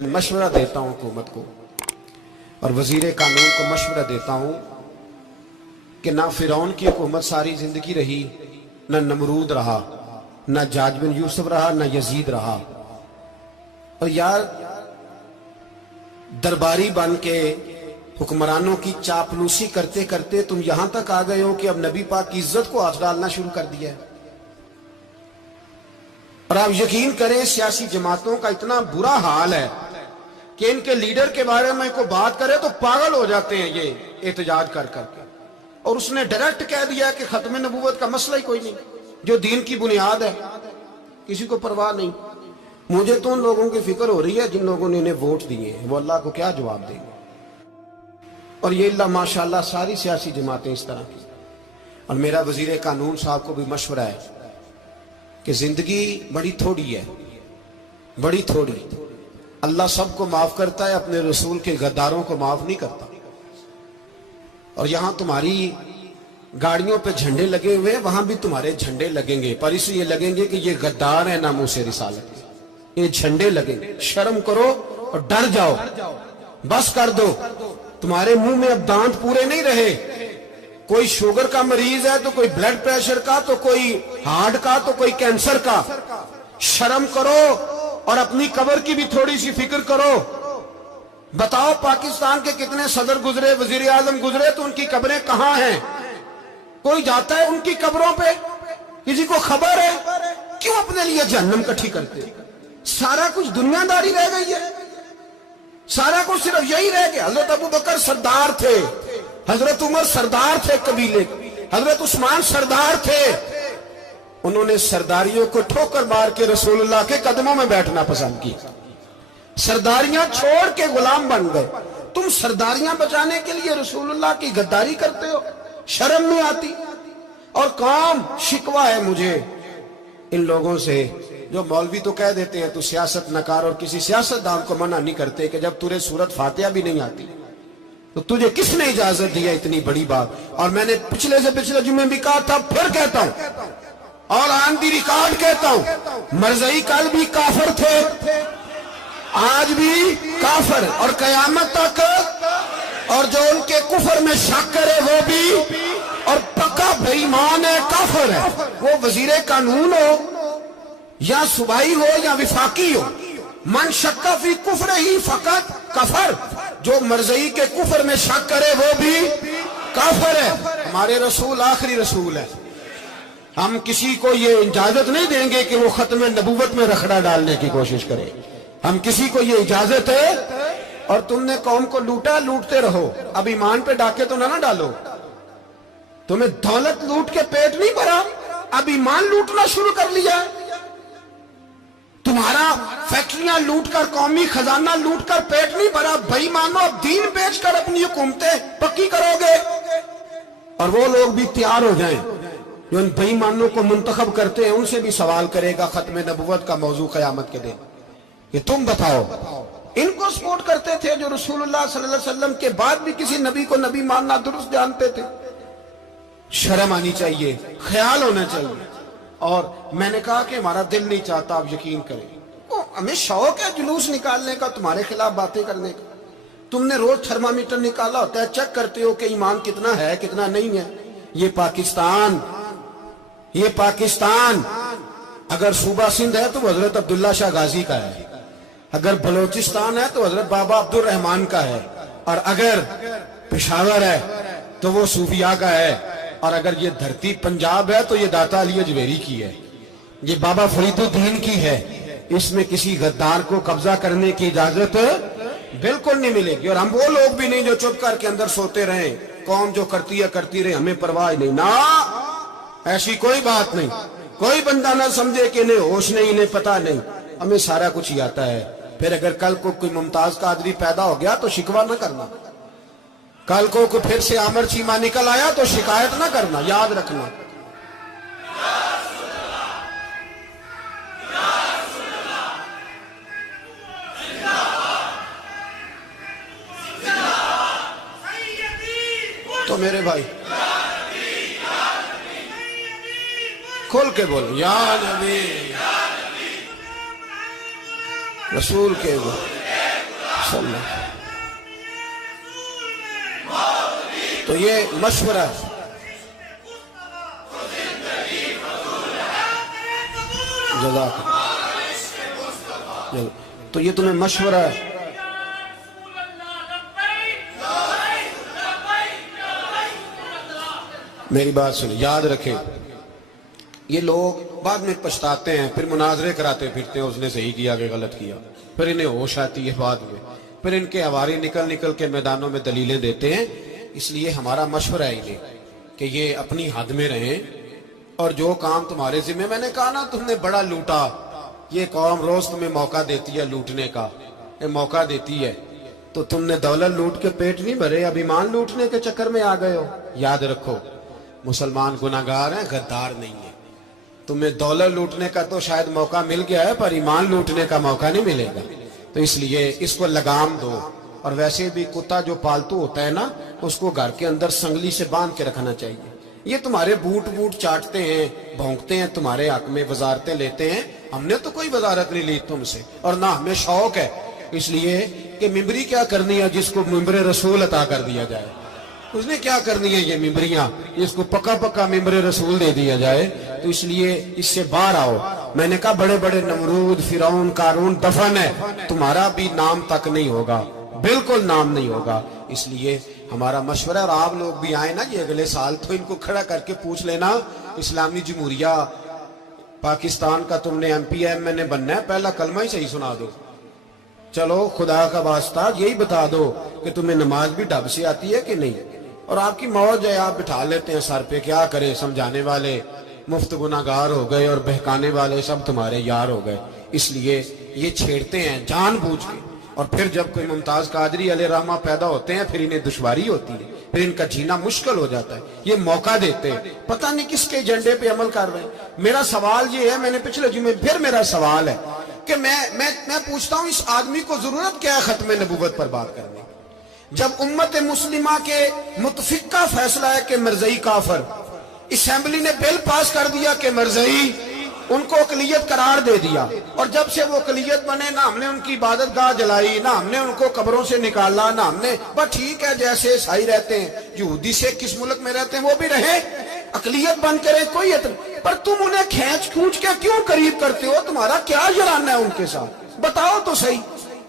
मशवरा देता हूं हुकूमत को और वजीर कानून को मशवरा देता हूं कि ना फिरौन की हुकूमत सारी जिंदगी रही, ना नमरूद रहा, ना जाज बिन यूसुफ रहा, ना यजीद रहा। और यार दरबारी बन के हुक्मरानों की चापलूसी करते करते तुम यहां तक आ गए हो कि अब नबी पाक की इज्जत को हाथ डालना शुरू कर दिया है। और आप यकीन करें सियासी जमातों का इतना बुरा हाल है कि इनके लीडर के बारे में कोई बात करे तो पागल हो जाते हैं ये एहतजाज कर करके। और उसने डायरेक्ट कह दिया कि खत्म नबूवत का मसला ही कोई नहीं, जो दीन की बुनियाद है, किसी को परवाह नहीं। मुझे तो उन लोगों की फिक्र हो रही है जिन लोगों ने इन्हें वोट दिए हैं, वो अल्लाह को क्या जवाब देंगे। और ये अल्लाह माशाल्लाह सारी सियासी जमातें इस तरह की। और मेरा वजीर कानून साहब को भी मशवरा है कि जिंदगी बड़ी थोड़ी है, बड़ी थोड़ी। अल्लाह सबको माफ करता है, अपने रसूल के गद्दारों को माफ नहीं करता। और यहां तुम्हारी गाड़ियों पे झंडे लगे हुए हैं, वहां भी तुम्हारे झंडे लगेंगे, पर इसलिए लगेंगे कि ये गद्दार है नामूसे रिसालत के। ये झंडे लगेंगे। शर्म करो और डर जाओ, बस कर दो। तुम्हारे मुंह में अब दांत पूरे नहीं रहे। कोई शुगर का मरीज है तो कोई ब्लड प्रेशर का, तो कोई हार्ट का, तो कोई कैंसर का। शर्म करो और अपनी कब्र की भी थोड़ी सी फिक्र करो। बताओ पाकिस्तान के कितने सदर गुजरे, वजीर आजम गुजरे, तो उनकी कब्रें कहां हैं? कोई जाता है उनकी कब्रों पे? किसी को खबर है? क्यों अपने लिए जहन्नम इकट्ठी करते? सारा कुछ दुनियादारी रह गई है, सारा कुछ सिर्फ यही रह गया। हजरत अबू बकर सरदार थे, हजरत उमर सरदार थे कबीले, हजरत उस्मान सरदार थे। उन्होंने सरदारियों को ठोकर मार के रसूलुल्लाह के कदमों में बैठना पसंद किया। सरदारियां छोड़ के गुलाम बन गए। तुम सरदारियां बचाने के लिए रसूलुल्लाह की गद्दारी करते हो, शर्म नहीं आती। और काम शिकवा है मुझे इन लोगों से जो मौलवी तो कह देते हैं तू सियासत नकार, और किसी सियासतदान को मना नहीं करते कि जब तुझे सूरत फातिहा भी नहीं आती तो तुझे किसने इजाजत दी है इतनी बड़ी बात। और मैंने पिछले से पिछले जुम्मे भी कहा था, फिर कहता हूं और ऑन दी रिकॉर्ड कहता हूं, मरज़ई कल भी काफिर थे, आज भी काफिर और कयामत तक। और जो उनके कुफर में शक करे वो भी, और पक्का बेईमान है, काफिर है। वो वजीर कानून हो या सूबाई हो या विफाकी हो, मन शक्का फी कुफर ही फकत कफर। जो मरज़ई के कुफर में शक करे वो भी काफिर है। हमारे रसूल आखिरी रसूल है। हम किसी को ये इजाजत नहीं देंगे कि वो खत्म नबूवत में रखड़ा डालने की कोशिश करे। हम किसी को ये इजाजत है। और तुमने कौम को लूटा, लूटते रहो, अब ईमान पे डाके तो ना डालो। तुम्हें दौलत लूट के पेट नहीं भरा, अब ईमान लूटना शुरू कर लिया। तुम्हारा फैक्ट्रियां लूटकर, कौमी खजाना लूटकर पेट नहीं भरा। भाई मानो अब दीन बेचकर अपनी हुकूमतें पक्की करोगे। और वो लोग भी तैयार हो जाएं जो इन बेईमानों को मुंतखब करते हैं, उनसे भी सवाल करेगा खत्म नबूवत का मौजू कयामत के दिन कि तुम बताओ। इनको सपोर्ट करते थे जो रसूलुल्लाह सल्लल्लाहु अलैहि वसल्लम के बाद भी किसी नबी को नबी मानना दुरुस्त जानते थे। शर्म आनी चाहिए, ख्याल होना चाहिए। और मैंने कहा कि हमारा दिल नहीं चाहता, आप यकीन करें। हमें शौक है जुलूस निकालने का, तुम्हारे खिलाफ बातें करने का। तुमने रोज थर्मामीटर निकाला होता है, चेक करते हो कि ईमान कितना है कितना नहीं है। ये पाकिस्तान, ये पाकिस्तान अगर सूबा सिंध है तो हजरत अब्दुल्ला शाह गाजी का है, अगर बलोचिस्तान है तो हजरत बाबा अब्दुल रहमान का है, और अगर पेशावर है तो वो सूफिया का है, और अगर ये धरती पंजाब है तो ये दाता अली अजमेरी की है, ये बाबा फरीदुद्दीन की है। इसमें किसी गद्दार को कब्जा करने की इजाजत बिल्कुल नहीं मिलेगी। और हम वो लोग भी नहीं जो चुप करके अंदर सोते रहे, कौम जो करती है करती रहे, हमें परवाह नहीं। ना, ऐसी कोई बात नहीं। कोई बंदा ना समझे कि इन्हें होश नहीं, इन्हें पता नहीं, हमें सारा कुछ ही आता है। फिर अगर कल को कोई मुमताज कादरी पैदा हो गया तो शिकवा ना करना। कल को फिर से आमर चीमा निकल आया तो शिकायत ना करना, याद रखना। तो मेरे भाई खोल के बोलो, या नबी रसूल के बोलो। صلی اللہ۔ تو یہ مشورہ ہے، جزاک اللہ۔ تو یہ تمہیں مشورہ ہے، میری بات سنیں، یاد رکھیں، یہ لوگ بعد میں پچھتاتے ہیں، پھر مناظرے کراتے پھرتے ہیں، اس نے صحیح کیا کہ غلط کیا، پھر انہیں ہوش آتی ہے بعد میں، پھر ان کے ہواری نکل نکل کے میدانوں میں دلیلیں دیتے ہیں۔ اس لیے ہمارا مشورہ ہے انہیں کہ یہ اپنی حد میں رہیں، اور جو کام تمہارے ذمہ، میں نے کہا نا تم نے بڑا لوٹا، یہ قوم روز تمہیں موقع دیتی ہے لوٹنے کا، یہ موقع دیتی ہے، تو تم نے دولت لوٹ کے پیٹ نہیں بھرے، اب ایمان لوٹنے کے چکر میں آ گئے ہو۔ یاد رکھو، مسلمان گناہگار ہیں، غدار نہیں ہیں۔ تمہیں دولت لوٹنے کا تو شاید موقع مل گیا ہے، پر ایمان لوٹنے کا موقع نہیں ملے گا، تو اس لیے اس کو لگام دو۔ اور ویسے بھی کتا جو پالتو ہوتا ہے نا، اس کو گھر کے اندر سنگلی سے باندھ کے رکھنا چاہیے۔ یہ تمہارے بوٹ چاٹتے ہیں، بھونکتے ہیں تمہارے حق میں، وزارتیں لیتے ہیں، ہم نے تو کوئی وزارت نہیں لی تم سے، اور نہ ہمیں شوق ہے، اس لیے کہ ممبری کیا کرنی ہے جس کو ممبر رسول عطا کر دیا جائے، اس نے کیا کرنی ہے یہ ممبریاں، اس کو پکا ممبر رسول دے دیا جائے، تو اس لیے اس سے باہر آؤ۔ میں نے کہا بڑے بڑے نمرود، فرعون، قارون دفن ہے، تمہارا بھی نام تک نہیں ہوگا، بالکل نام نہیں ہوگا۔ اس لیے ہمارا مشورہ، اور آپ لوگ بھی آئیں نا یہ اگلے سال، تو ان کو کھڑا کر کے پوچھ لینا، اسلامی جمہوریہ پاکستان کا تم نے MPM نے بننا ہے، پہلا کلمہ ہی صحیح سنا دو، چلو خدا کا واسطہ یہی بتا دو کہ تمہیں نماز بھی ڈھب سے آتی ہے کہ نہیں، اور آپ کی موج ہے، آپ بٹھا لیتے ہیں سر پہ، کیا کرے، سمجھانے والے مفت گناہگار ہو گئے اور بہکانے والے سب تمہارے یار ہو گئے۔ اس لیے یہ چھیڑتے ہیں جان بوجھ کے، اور پھر جب کوئی ممتاز قادری علیہ رحمہ پیدا ہوتے ہیں، پھر انہیں دشواری ہوتی ہے، پھر ان کا جینا مشکل ہو جاتا ہے، یہ موقع دیتے ہیں، پتہ نہیں کس کے ایجنڈے پہ عمل کر رہے ہیں۔ میرا سوال یہ ہے، میں نے پچھلے جمعے پھر میرا سوال ہے کہ میں پوچھتا ہوں، اس آدمی کو ضرورت کیا ہے ختم نبوت پر بات کرنے؟ جب امت مسلمہ کے متفق کا فیصلہ ہے کہ مرزائی کافر، اسمبلی نے بل پاس کر دیا کہ مرزائی، ان کو اقلیت قرار دے دیا، اور جب سے وہ اقلیت بنے، نہ ہم نے ان کی عبادت گاہ جلائی، نہ ہم نے ان کو قبروں سے نکالا، نہ ہم نے، بس ٹھیک ہے جیسے عیسائی رہتے ہیں، یہودی سے کس ملک میں رہتے ہیں وہ بھی رہے، اقلیت بن کرے، کوئی اعتراض، پر تم انہیں کھینچ کھونچ کے کیوں قریب کرتے ہو؟ تمہارا کیا جرانہ ہے ان کے ساتھ؟ بتاؤ تو صحیح۔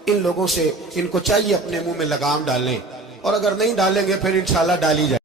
ان لوگوں سے ان کو چاہیے اپنے منہ میں لگام ڈالیں، اور اگر نہیں ڈالیں گے پھر انشاءاللہ ڈالی جائے۔